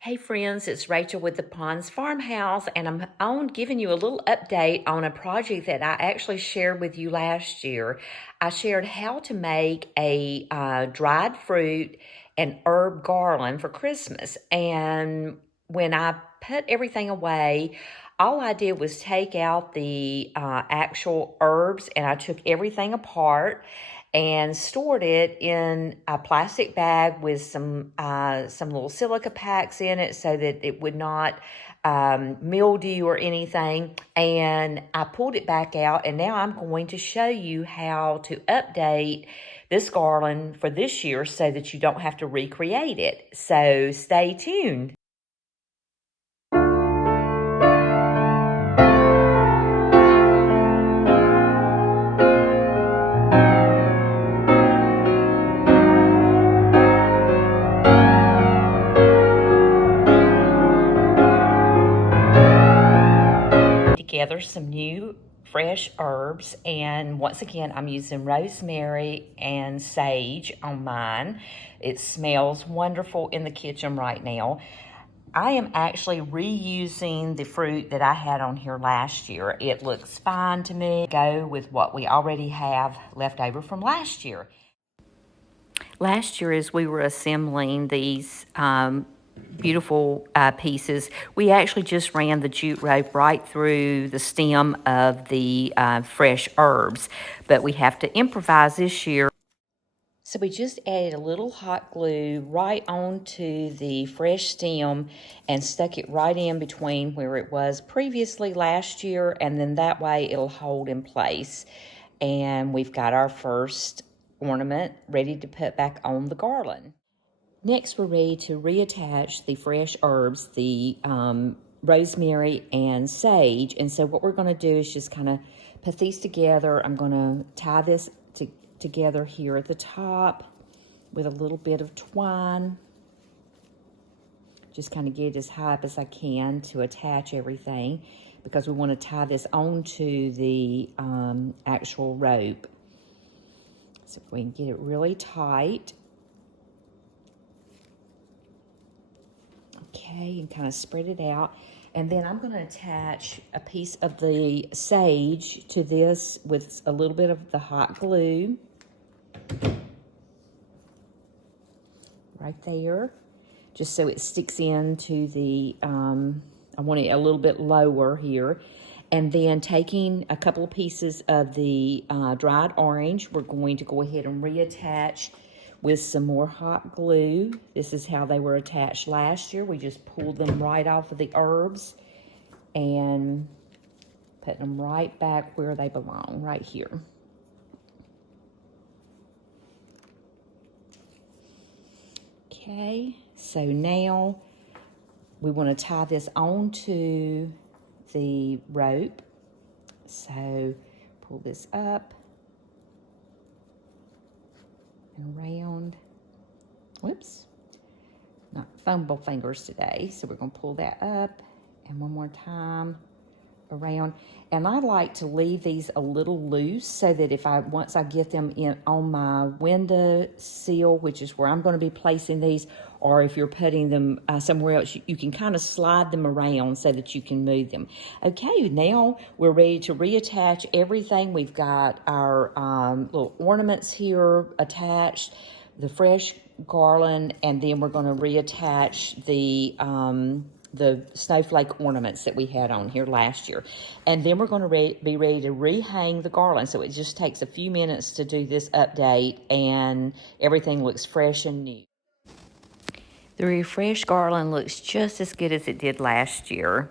Hey friends, it's Rachel with the Ponds Farmhouse, and I'm on giving you a little update on a project that I actually shared with you last year. I shared how to make a dried fruit and herb garland for Christmas, and when I put everything away, all I did was take out the actual herbs and I took everything apart and stored it in a plastic bag with some little silica packs in it so that it would not mildew or anything. And I pulled it back out, and now I'm going to show you how to update this garland for this year so that you don't have to recreate it. So stay tuned. Together some new fresh herbs, and once again I'm using rosemary and sage on mine. It smells wonderful in the kitchen right now. I am actually reusing the fruit that I had on here last year. It looks fine to me. Go with what we already have left over from last year. Last year, as we were assembling these beautiful pieces, we actually just ran the jute rope right through the stem of the fresh herbs, but we have to improvise this year. So we just added a little hot glue right onto the fresh stem and stuck it right in between where it was previously last year, and then that way it'll hold in place. And we've got our first ornament ready to put back on the garland. Next, we're ready to reattach the fresh herbs, the rosemary and sage. And so what we're going to do is just kind of put these together. I'm going to tie this together here at the top with a little bit of twine. Just kind of get it as high up as I can to attach everything, because we want to tie this onto the actual rope. So if we can get it really tight. Okay, and kind of spread it out. And then I'm going to attach a piece of the sage to this with a little bit of the hot glue. Right there. Just so it sticks into the, I want it a little bit lower here. And then taking a couple of pieces of the dried orange, we're going to go ahead and reattach with some more hot glue. This is how they were attached last year. We just pulled them right off of the herbs and put them right back where they belong, right here. Okay, so now we want to tie this onto the rope. So pull this up and around. Whoops, not fumble fingers today. So we're going to pull that up and one more time around. And I like to leave these a little loose so that once I get them in on my window sill, which is where I'm going to be placing these, or if you're putting them somewhere else, you can kind of slide them around so that you can move them. Okay, now we're ready to reattach everything. We've got our little ornaments here attached, the fresh garland, and then we're going to reattach the snowflake ornaments that we had on here last year. And then we're going to be ready to rehang the garland. So it just takes a few minutes to do this update, and everything looks fresh and new. The refreshed garland looks just as good as it did last year.